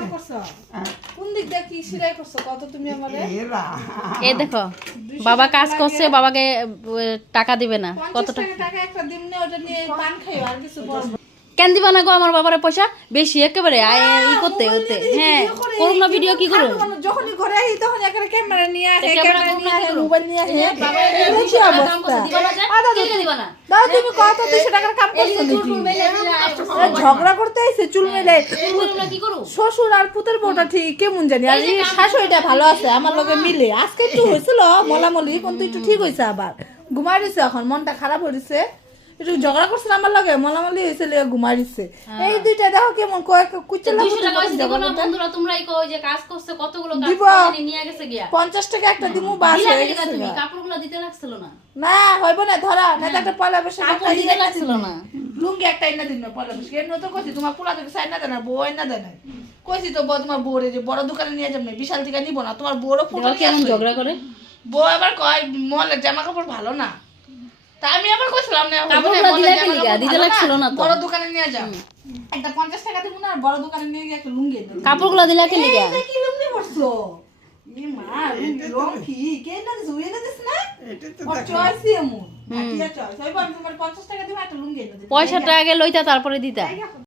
কাম করছো কোন দিক দিয়ে কি সিলাই করছো কত তুমি আমারে এই দেখো বাবা কাজ করছে, বাবাকে টাকা দিবে না। কত 50 টাকা একটা দিমনে ওটা নিয়ে পান খাইও আর কিছু বলবো কেন দিবা না গো আমার বাবারে পয়সা বেশি একেবারে ই করতে হতে। হ্যাঁ করুন না ভিডিও কি করুন, যখনই ঘরে আসি তখন একটা ক্যামেরা নিয়ে আসে, ক্যামেরা ক্যামেরা নিয়ে আসে, করুন। মোবাইল নিয়ে আসে। বাবা এই কি অবস্থা? দিবা না দাও তুমি কত 200 টাকার কাম করছো নাকি? ঝগড়া করতে আইছে চুল মেলে। কি করু শ্বশুর আর পুতের বউটা ঠিক কেমন জানি, আর এই শাশুড়িটা ভালো আছে আমার লগে মিলে। আজকে একটু হয়েছিল মলামলি, কিন্তু একটু ঠিক হয়েছে, আবার ঘুমাই দিছে। এখন মনটা খারাপ হয়েছে, একটু ঝগড়া করছিল আমার লগে, মলামলি হয়েছে, ঘুমাই দিছে। এই দুইটা দেখো কেমন কুচলা 200 টাকা হইছে দিব না বন্ধুরা, তোমরাই কও যে কাজ করছে কতগুলো কাজ দিব। করে নিয়ে গেছে গিয়া 50 টাকা একটা দিমু বাস দিলা হয়ে কি গেছে। তুমি কাপড়গুলো দিতে লাগছিল না? না হইব না, ধরা না তো একটা পয়লা বসে কাপড় দিতে লাগছিল না? লুঙ্গি একটা এনে দিন না পয়লা বসে। এর তো কইছি তোমার পোলা থেকে সাইন না দেনা, বউ এনে দেয় না। কইছি তো বউ তোমার বউরে যে বড় দোকানে নিয়ে যাবে না, বিশাল থেকে নিব না, তোমার বউরও ফটো দেখো কেমন ঝগড়া করে। বউ আবার কয় মলের জামা কাপড় ভালো না। তা আমি আবার কইছিলাম না কাপড়গুলো দিলে কি লিগা? দিতে লাগছিল না তো। বড় দোকানে নিয়ে যাও, একটা 50 টাকা দিব না, আর বড় দোকানে নিয়ে গিয়ে একটা লুঙ্গি এনে দিও। কাপড়গুলো দিলা কি লিগা? এই কি লুঙ্গি পরছো? ই মা লুঙ্গি কে না জুয়ে না দিছ না? ওর চয়েস এমন। হাতিয়া চয়েস। ওই বল তোমার 50 টাকা দিব একটা লুঙ্গি এনে দিও। পয়সাটা আগে লইতা তারপরে দিতা।